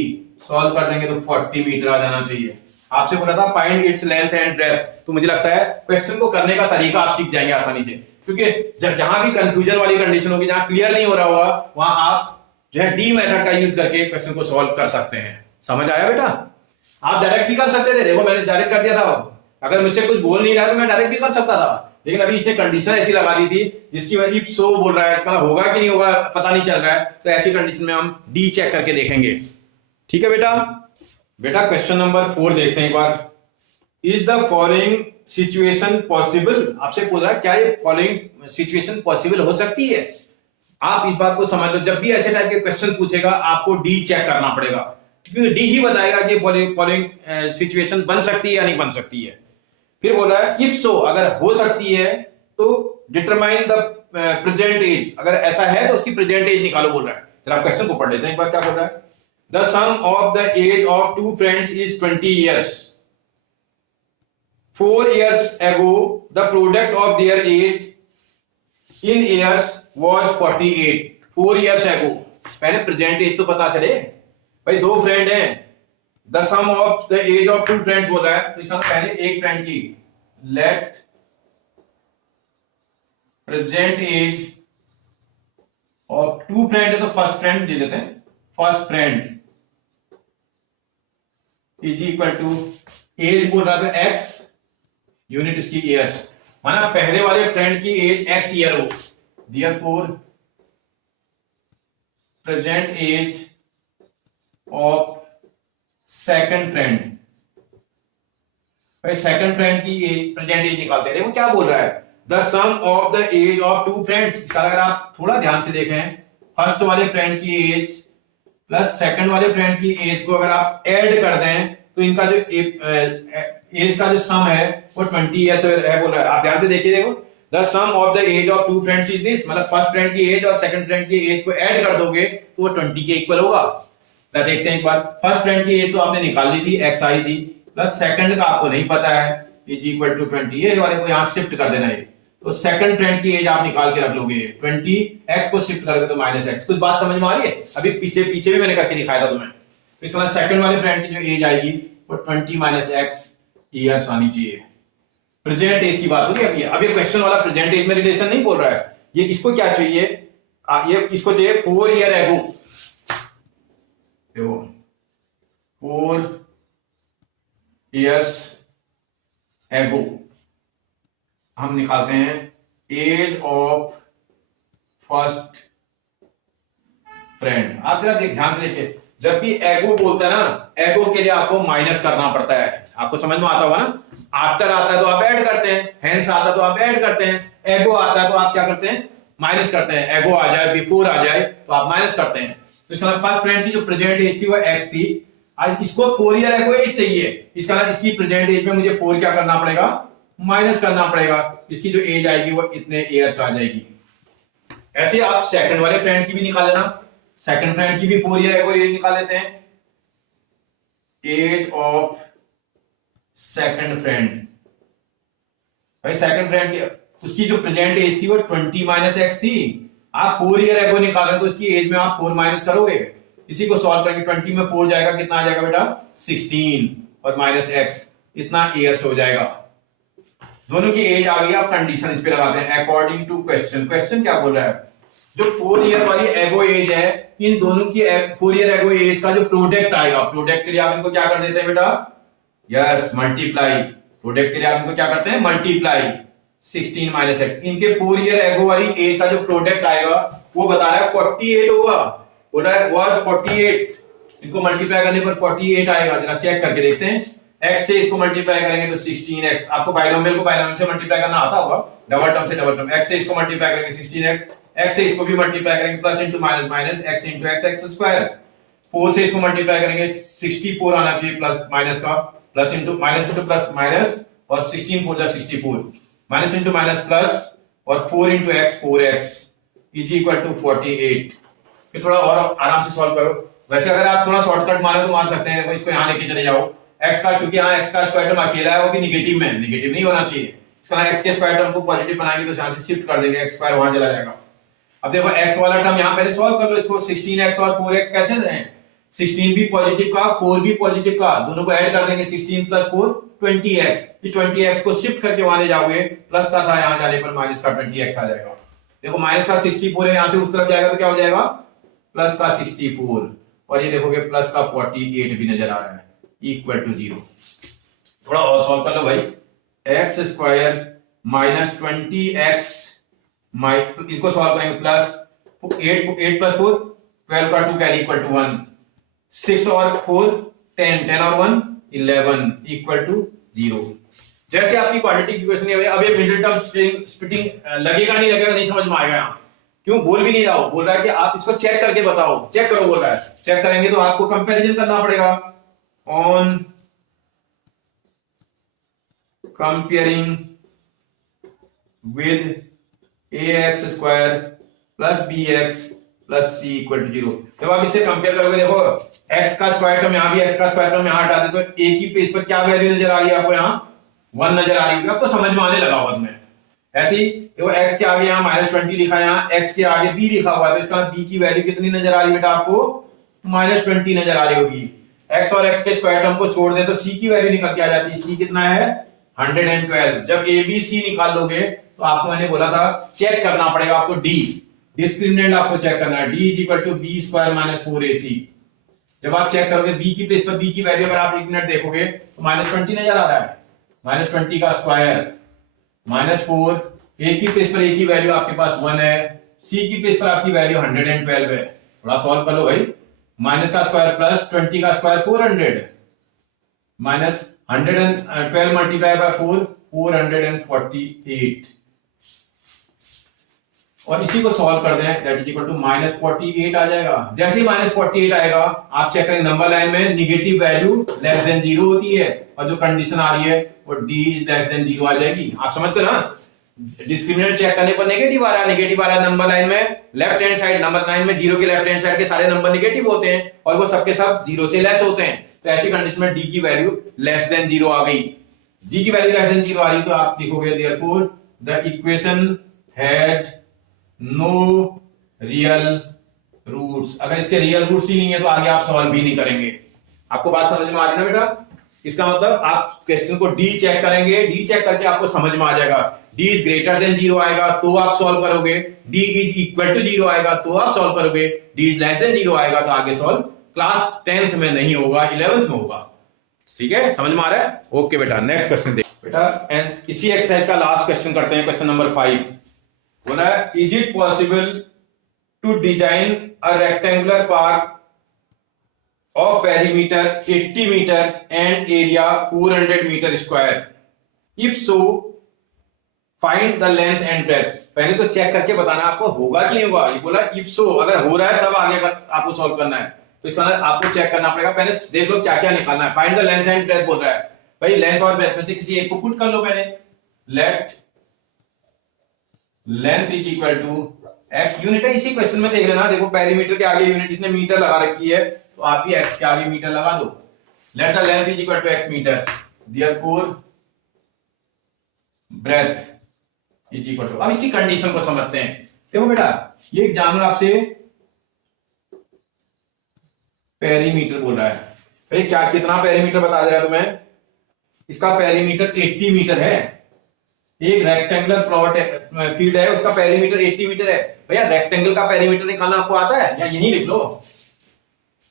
solve कर देंगे तो 40 मीटर आ जाना चाहिए। आपसे बोला था find its length and breadth, तो मुझे लगता है क्वेश्चन को करने का तरीका आप सीख जाएंगे आसानी से, क्योंकि जब जहां भी कंफ्यूजन वाली कंडीशन होगी, जहां क्लियर नहीं हो रहा होगा, वहां आप जो है डी मेथड का यूज करके क्वेश्चन को सॉल्व कर सकते हैं। समझ आया बेटा? आप डायरेक्ट भी कर सकते थे, देखो मैंने डायरेक्ट कर दिया था, अगर मुझसे कुछ बोल नहीं रहा तो मैं डायरेक्ट भी कर सकता था, लेकिन अभी इसने कंडीशन ऐसी लगा दी थी जिसकी वजह इफ सो बोल रहा है, कल होगा कि नहीं होगा पता नहीं चल रहा है, तो ऐसी कंडीशन में हम डी चेक करके देखेंगे। ठीक है बेटा? बेटा क्वेश्चन नंबर 4 देखते हैं एक बार। Is the following situation possible? आपसे पूछ रहा है क्या ये फॉलोइंग सिचुएशन पॉसिबल हो सकती है? आप इस बात को समझ लो, जब भी ऐसे टाइप के क्वेश्चन पूछेगा आपको डी चेक करना पड़ेगा, क्योंकि डी ही बताएगा कि फॉलोइंग सिचुएशन बन सकती है या नहीं बन सकती है। फिर बोल रहा है इफ सो, अगर हो सकती है तो डिटरमाइन द प्रेजेंट एज, अगर ऐसा है तो उसकी प्रेजेंट एज निकालो बोल रहा है। जरा क्वेश्चन को पढ़ लेते हैं एक बार, क्या बोल रहा है? The sum of the age of 2 friends is 20 years. 4 years ago the product of their age in years was 48. 4 years ago, पहले प्रेजेंट एज तो पता चले भाई, 2 फ्रेंड हैं, the sum of the age of 2 friends बोल रहा है, तो इसका पहले एक फ्रेंड की let present age of 2 friend है, तो फर्स्ट फ्रेंड ले लेते हैं, first friend is equal to age बोल रहा था x, यूनिट इसकी ईयर्स, माना पहले वाले फ्रेंड की एज x ईयर हो, therefore present age of second friend, भाई सेकंड फ्रेंड की एज प्रेजेंट एज निकालते हैं। देखो क्या बोल रहा है, the sum of the age of 2 friends. इसका अगर आप थोड़ा ध्यान से देखें, फर्स्ट वाले फ्रेंड की एज प्लस सेकंड वाले फ्रेंड की एज को अगर आप ऐड कर दें तो इनका जो एज का जो सम है वो 20 ईयर्स है बोल रहा है। आप ध्यान से देखिए, देखो the sum of the age of two friends is this, मतलब फर्स्ट फ्रेंड की एज और सेकंड फ्रेंड की एज को ऐड कर दोगे तो वो 20 के इक्वल होगा। तो देखते हैं एक बार, फर्स्ट फ्रेंड की एज तो आपने निकाल ली थी, एक्स आई थी, प्लस सेकंड का आपको नहीं पता है, इज इक्वल टू 20, ये वाले को यहां शिफ्ट कर देना है। तो सेकंड फ्रेंड की एज आप निकाल के रख लोगे 20, एक्स को शिफ्ट करोगे तो माइनस एक्स। कुछ बात समझ में आ रही है? अभी पीछे पीछे भी मैंने करके दिखाया था तुम्हें। तो इसका सेकंड वाले फ्रेंड की जो एज आएगी वो 20 माइनस एक्स ईयर्स आनी चाहिए। प्रेजेंट एज की बात हो रही है। अब ये क्वेश्चन वाला प्रेजेंट एज में रिलेशन नहीं बोल रहा है, ये इसको क्या चाहिए, ये इसको चाहिए 4 ईयर एगो। देखो 4 इयर्स एगो हम निकालते हैं एज ऑफ फर्स्ट फ्रेंड। आप जरा ध्यान से देखिए, जब भी एगो बोलता है ना, एगो के लिए आपको माइनस करना पड़ता है। आपको समझ में आता होगा ना, आफ्टर आता है तो आप ऐड करते हैं, हेंस आता है तो आप ऐड करते हैं, एगो आता है तो आप क्या करते हैं, माइनस करते हैं। एगो आ जाए, बिफोर आ जाए तो आप माइनस करते हैं। तो इसका फर्स्ट फ्रेंड की जो प्रेजेंट एज थी वो एक्स थी, आज इसको 4 ईयर एगो एज चाहिए। इसका इसकी प्रेजेंट एज में मुझे 4 क्या करना पड़ेगा, माइनस करना पड़ेगा। इसकी जो एज आएगी वो इतने ईयर्स आ जाएगी। ऐसे आप सेकंड वाले फ्रेंड की भी निकाल लेना, सेकंड फ्रेंड की भी 4 ईयर एगो एज निकाल लेते हैं। एज ऑफ सेकंड फ्रेंड, भाई सेकंड फ्रेंड की उसकी जो प्रेजेंट एज थी वो 20 माइनस एक्स थी। आप 4 ईयर एगो निकाल रहे हैं तो उसकी एज में आप 4 माइनस करोगे। इसी को सॉल्व करेंगे, 20 में 4 जाएगा, कितना आ जाएगा बेटा, 16 और माइनस एक्स, इतना ईयर्स हो जाएगा। दोनों की एज आ गई, आप कंडीशन इस पे लगाते हैं अकॉर्डिंग टू क्वेश्चन। क्वेश्चन क्या बोल रहा है, जो 4 ईयर वाली एगो एज है, इन दोनों की 4 ईयर एगो एज का जो प्रोडक्ट आएगा, प्रोडक्ट के लिए आप इनको क्या कर देते हैं बेटा, यस मल्टीप्लाई। प्रोडक्ट के लिए आप इनको क्या करते हैं, मल्टीप्लाई 16 माइनस एक्स। इनके 4 ईयर एगो वाली एज का जो प्रोडक्ट आएगा वो बता रहा है 48 होगा, बोला है 48। इनको मल्टीप्लाई करने पर 48 आएगा। जरा चेक करके देखते हैं, x से इसको मल्टीप्लाई करेंगे तो 16x। आपको बाइनोमियल को बाइनोमियल से मल्टीप्लाई करना आता होगा, डबल टर्म से डबल टर्म। x से इसको मल्टीप्लाई करेंगे 16x, x से इसको भी मल्टीप्लाई करेंगे, plus into minus minus, x into x, x square. 4 से इसको मल्टीप्लाई करेंगे 64 आना चाहिए, प्लस माइनस का, plus into minus into plus minus, और 16 4 जा 64, माइनस इंटू माइनस प्लस, और 4 into x 4x is equal to 48। फिर थोड़ा और आराम से सॉल्व करो। वैसे अगर आप थोड़ा शॉर्टकट मारे तो मान सकते हैं, इसको यहाँ लेके चले जाओ, x का, क्योंकि यहाँ x का स्क्वायर टर्म अकेला है, वो भी नेगेटिव में, नेगेटिव नहीं होना चाहिए। इसका x के स्क्वायर टर्म को पॉजिटिव बनाएंगे तो यहाँ से शिफ्ट कर देंगे, x स्क्वायर वहां चला जाएगा। अब देखो x वाला टर्म यहाँ पहले सॉल्व कर लो इसको, 16x और 4x कैसे रहे, 16 भी पॉजिटिव का, 4 भी पॉजिटिव का, दोनों को ऐड कर देंगे, 16 प्लस 4 20x। इस 20x को शिफ्ट करके वहां ले जाओगे, प्लस का था, यहाँ जाने पर माइनस का 20x आ जाएगा। देखो माइनस का 64 है, यहाँ से उस तरफ जाएगा तो क्या हो जाएगा, प्लस का 64, और ये देखोगे प्लस का 48 भी नजर आ रहा है, इक्वल टू 0। थोड़ा और सॉल्व कर लो भाई, एक्स स्क्वायर माइनस 20x, इनको सॉल्व करेंगे, प्लस 8 प्लस 4 12 का 2 कैरी इक्वल टू 1, 6 और 4 10, 10 और 1 11 इक्वल टू 0। जैसे आपकी क्वाड्रेटिक इक्वेशन है, अब ये मिडिल टर्म स्प्लिटिंग लगेगा नहीं लगेगा नहीं समझ में आएगा। यहाँ क्यों बोल भी नहीं रहा हो, बोल रहा है कि आप इसको चेक करके बताओ, चेक करो बोल रहा है। चेक करेंगे तो आपको कंपैरिजन करना पड़ेगा, on comparing with ax square plus bx plus c equal to 0। जब आप इससे कंपेयर करोगे, देखो x का स्क्वायर टर्म यहाँ भी, x का स्क्वायर टर्म यहाँ हटा दे तो एक ही पेज पर क्या वैल्यू नजर आ रही है आपको, यहाँ 1 नजर आ रही होगी। अब तो समझ में आने लगा होगा तुम्हें। ऐसे ही देखो x के आगे यहाँ -20 लिखा है, यहाँ x के आगे b लिखा हुआ है, तो इसका b की वैल्यू कितनी नजर आ रही है बेटा आपको, -20 नजर आ रही होगी। x और x के स्क्वायर टर्म को छोड़ दे तो c की वैल्यू निकल के आ जाती है, c कितना है 112। जब a b c निकाल लोगे तो आपको मैंने बोला था चेक करना पड़ेगा आपको d, डिस्क्रिमिनेंट आपको चेक करना है, d is equal to b square minus 4ac। जब आप चेक करोगे b की प्लेस पर b की वैल्यू अगर आप 1 मिनट देखोगे तो -20 नजर आ रहा है, -20 का स्क्वायर -4, a की प्लेस पर a की वैल्यू आपके पास 1 है, c की प्लेस पर आपकी वैल्यू 112 है। थोड़ा सॉल्व कर लो भाई, माइनस का स्क्वायर प्लस 20 का स्क्वायर 400, माइनस 112 मल्टीप्लाई बाय 4 448, और इसी को सॉल्व कर दें, दैट इज इक्वल टू -48 आ जाएगा। जैसे ही -48 आएगा आप चेक करें नंबर लाइन में निगेटिव वैल्यू लेस देन 0 होती है और जो कंडीशन आ रही है वो d इज लेस देन 0 आ जाएगी। आप समझते ना, डिस्क्रिमिनेंट चेक करने पर नेगेटिव आ रहा है, नेगेटिव आ रहा है नंबर लाइन में, left hand side number line में 0 के लेफ्ट हैंड साइड के सारे नंबर नेगेटिव होते हैं और वो सबके सब 0 से लेस होते हैं। तो ऐसी कंडीशन में d की वैल्यू लेस देन 0 आ गई। d की वैल्यू लेस देन 0 आ रही तो आप लिखोगे therefore the equation has no real roots. अगर इसके रियल रूट्स ही नहीं है तो आगे आप सॉल्व भी नहीं करेंगे। आपको बात समझ में आ रही है ना बेटा? इसका मतलब आप क्वेश्चन को डी चेक करेंगे, डी चेक करके आपको समझ में आ जाएगा। डी इज ग्रेटर देन 0 आएगा तो आप सॉल्व करोगे, डी इज इक्वल टू 0 आएगा तो आप सॉल्व करोगे, डी इज लेस देन 0 आएगा तो आगे सॉल्व क्लास 10th में नहीं होगा, 11th में होगा। ठीक है, समझ में आ रहा है? ओके बेटा, नेक्स्ट क्वेश्चन देख बेटा। एंड इसी एक्सरसाइज का लास्ट क्वेश्चन करते हैं, क्वेश्चन नंबर 5। बोला है is it possible to design a rectangular park of perimeter 80 meter and area 400 meter square, if so find the length and breadth. पहले तो चेक करके बताना आपको होगा कि नहीं होगा। ये बोला इफ सो, अगर हो रहा है तब आगे आपको सॉल्व करना है। तो इसका मतलब आपको चेक करना पड़ेगा, पहले देख लो क्या क्या निकालना है। Find the length and breadth बोल रहा है, भाई लेंथ और ब्रेथ में से किसी एक को पुट कर लो पहले। Let length is equal to x unit है, इसी क्वेश्चन में देख लेना। देखो पेरीमीटर के आगे यूनिट इसने मीटर लगा रखी है तो आप भी x के आगे मीटर लगा दो। Let the length is equal to x meter, therefore breadth is equal to. अब इसकी कंडीशन को समझते हैं। देखो बेटा, ये एग्जामिनर आपसे पेरीमीटर बोल रहा है, भाई क्या कितना पेरीमीटर बता दे रहा है तुम्हें? इसका पेरीमीटर 80 मीटर है। एक रेक्टेंगुलर प्लॉट फील्ड है, उसका पेरीमीटर 80 मीटर है। भैया रेक्टेंगल का पेरीमीटर निकालना आपको आता है या यही लिख लो?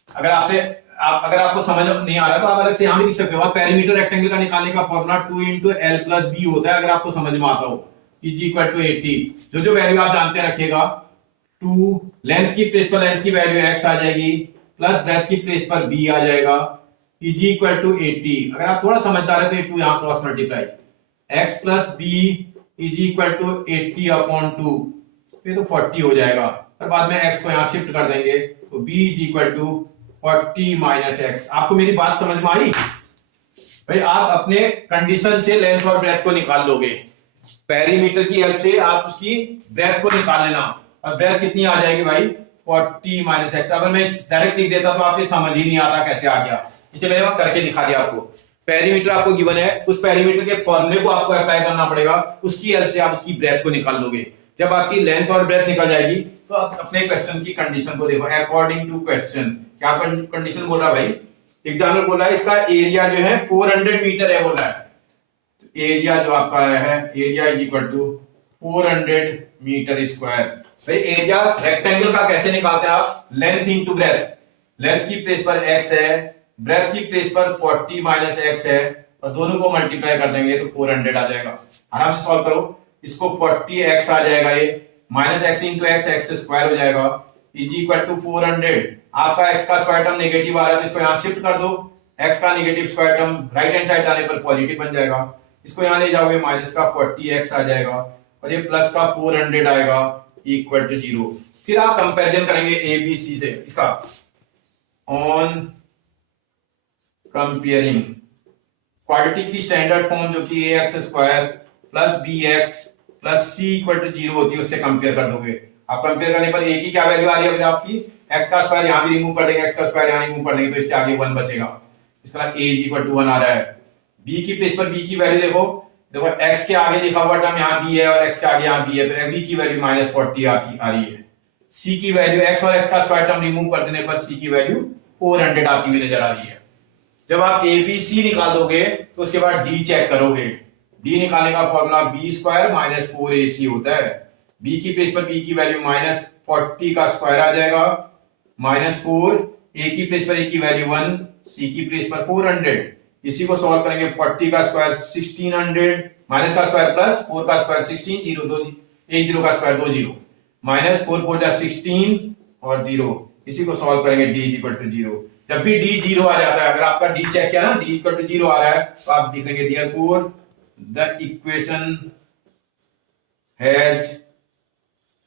अगर आपको समझ नहीं आ रहा तो आप अलग से यहां भी लिख सकते हो। पेरीमीटर रेक्टेंगल का निकालने का फॉर्मूला 2 × L + B होता है, अगर आपको समझ में आता हो। इज इक्वल टू 80, जो वैल्यू आप जानते हैं रखिएगा। 2 लेंथ की प्लेस पर लेंथ की वैल्यू x आ जाएगी, प्लस ब्रेथ की प्लेस पर b आ जाएगा, इज इक्वल टू 80। अगर आप थोड़ा समझदार है तो ये 2 यहां cross multiply, x + b is equal to 80/2, ये तो 40 हो जाएगा। और बाद में x को यहां शिफ्ट कर देंगे तो b is equal to 40 - x। आपको मेरी बात समझ में आई? भाई आप अपने कंडीशन से लेंथ और ब्रेथ को निकाल लोगे, पेरीमीटर की हेल्प से आप उसकी ब्रेथ को निकाल लेना। और ब्रेथ कितनी आ जाएगी भाई? 40 - x। अगर मैं डायरेक्ट लिख देता तो आपको समझ ही नहीं आता कैसे आ गया, इसलिए मैंने वहां करके दिखा दिया आपको। पेरीमीटर आपको गिवन है, उस पेरीमीटर के फॉर्मूले को आपको अप्लाई करना पड़ेगा, उसकी हेल्प से आप उसकी ब्रेथ को निकाल लोगे। जब आपकी लेंथ और ब्रेथ निकल जाएगी तो आप अपने क्वेश्चन की कंडीशन को देखो। अकॉर्डिंग टू क्वेश्चन, क्या कंडीशन बोल रहा है भाई? एग्जामिनर बोला है इसका एरिया जो है 400 मीटर है, बोला है। एरिया जो आपका है, area is equal to 400 meter square. भाई एरिया रेक्टेंगल का कैसे निकालते हैं आप? Length into breadth. लेंथ की प्लेस पर x है, ब्रेथ की प्लेस पर 40 - x है, और दोनों को मल्टीप्लाई कर देंगे तो 400 आ जाएगा। आराम से सॉल्व करो। इसको 40x आ जाएगा, ये -x इंटू x स्क्वायर हो जाएगा, इज इक्वल टू 400। आपका x का स्क्वायर टर्म नेगेटिव आ रहा है तो इसको यहां शिफ्ट कर दो। x का negative square term right hand side जाने पर पॉजिटिव बन जाएगा। इसको यहां ले जाओगे, माइनस का 40x आ जाएगा और ये प्लस का 400 आएगा, इक्वल टू 0। फिर आप कंपैरिजन करेंगे ए बी सी से। इसका ऑन कंपेयरिंग क्वाड्रेटिक की स्टैंडर्ड फॉर्म जो कि ax² + bx + c = 0 होती है, उससे कंपेयर कर दोगे। आप कंपेयर करने पर a की क्या वैल्यू आ रही है आपकी? x का स्क्वायर यहां भी रिमूव कर देंगे, x का स्क्वायर यहां रिमूव कर देंगे तो इसके आगे 1 बचेगा। इसका a = 1 आ रहा है। b की प्लेस पर b की वैल्यू देखो x के आगे लिखा हुआ टर्म यहां b है और x के आगे यहां b है तो b की वैल्यू -40 आ रही है। c की वैल्यू x और x का स्क्वायर टर्म रिमूव कर देने पर c की वैल्यू 400 आती हुई नजर आ रही है। जब आप ABC निकाल दोगे तो उसके बाद D चेक करोगे। D निकालने का फॉर्मूला b² - 4AC होता है। b की प्लेस पर b की वैल्यू -40 का स्क्वायर आ जाएगा, -4, a की प्लेस पर a की वैल्यू 1, c की प्लेस पर 400। इसी को सॉल्व करेंगे, 40 का स्क्वायर 1600, माइनस का स्क्वायर प्लस 4 का स्क्वायर 16, 0 2 1 0 का स्क्वायर 2 0, -4 4 16 और 0। इसी को सॉल्व करेंगे, d = 0। जब भी d 0 आ जाता है, अगर आपका d चेक किया ना, d = 0 आ रहा है तो आप लिखेंगे therefore the equation has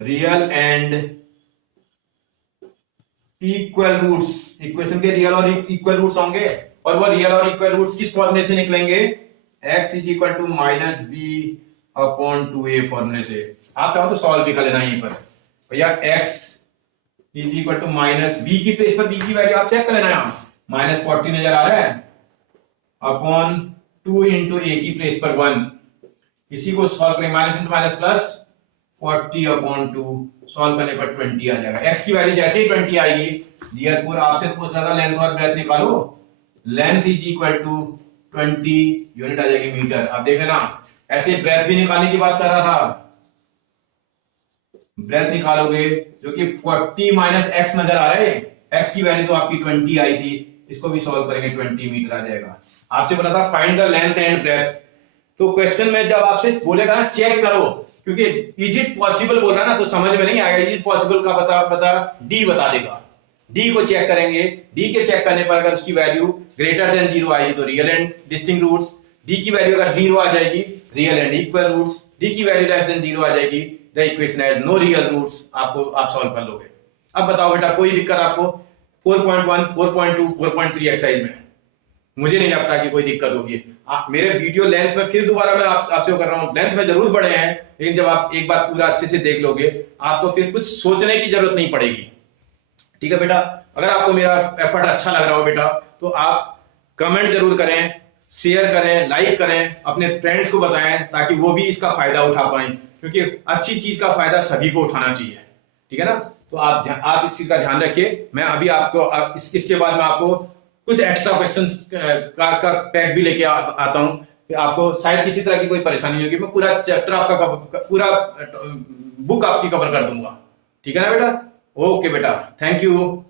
real and equal roots, equation के रियल और इक्वल रूट्स होंगे, और वो रियल और इक्वल रूट्स किस फॉर्मूले से निकलेंगे, x is equal to minus b upon 2a फॉर्मूले से। आप चाहो तो सॉल्व भी कर लेना यहीं पर भैया, x is equal to minus B की प्लेस पर b की वैल्यू आप चेक कर लेना, यहां माइनस 40 नजर आ रहा है, अपॉन 2 इंटू ए की प्लेस पर 1, इसी को सॉल्व करेंगे, minus into minus plus 40 upon 2, solve करने पर 20 आ जाएगा। x की वैल्यू जैसे ही 20 आएगी, डियरपुर आपसे कुछ ज्यादा लेंथ और ब्रेथ निकालो, length is equal to 20 unit आ जाएगी मीटर। अब देख लेना, ऐसे ब्रेथ भी निकालने की बात कर रहा था, ब्रेथ निकालोगे जो कि 40 माइनस एक्स नजर आ रहा है, x की वैल्यू तो आपकी 20 आई थी, इसको भी सॉल्व करेंगे 20 मीटर आ जाएगा। आपसे बोला था find the length and breadth, तो क्वेश्चन में जब आपसे बोलेगा ना चेक करो, क्योंकि इज इट पॉसिबल बोल रहा ना तो समझ में नहीं आएगा, इज इट पॉसिबल का बता डी बता देगा, डी को चेक करेंगे, डी के चेक करने पर अगर उसकी वैल्यू ग्रेटर देन 0 आएगी तो real and distinct roots, d की वैल्यू अगर 0 आ जाएगी real and equal roots, d की वैल्यू लेस देन 0 आ जाएगी the equation has no real roots, आपको आप सॉल्व कर लोगे। अब बताओ बेटा कोई दिक्कत आपको 4.1 4.2 4.3 एक्सरसाइज में, मुझे नहीं लगता कि कोई दिक्कत होगी। मेरे वीडियो लेंथ में फिर दोबारा मैं आपसे कर रहा हूं, लेंथ में जरूर बढ़े हैं, लेकिन जब आप एक बार पूरा अच्छे से देख लोगे आपको फिर कुछ सोचने की जरूरत नहीं पड़ेगी। ठीक है बेटा, अगर आपको मेरा एफर्ट अच्छा लग रहा हो बेटा तो आप कमेंट जरूर करें, शेयर करें, लाइक करें, अपने फ्रेंड्स को बताएं ताकि वो भी इसका फायदा उठा पाएं, क्योंकि अच्छी चीज का फायदा सभी को उठाना चाहिए। ठीक है ना, तो आप इस चीज का ध्यान रखिए। मैं अभी आपको इसके बाद में आपको कुछ एक्स्ट्रा क्वेश्चंस का पैक भी लेके आता हूं कि आपको शायद किसी तरह की कोई परेशानी नहीं होगी, मैं पूरा चैप्टर आपका पूरा बुक आपकी कवर कर दूंगा। ठीक है ना बेटा, ओके बेटा, थैंक यू।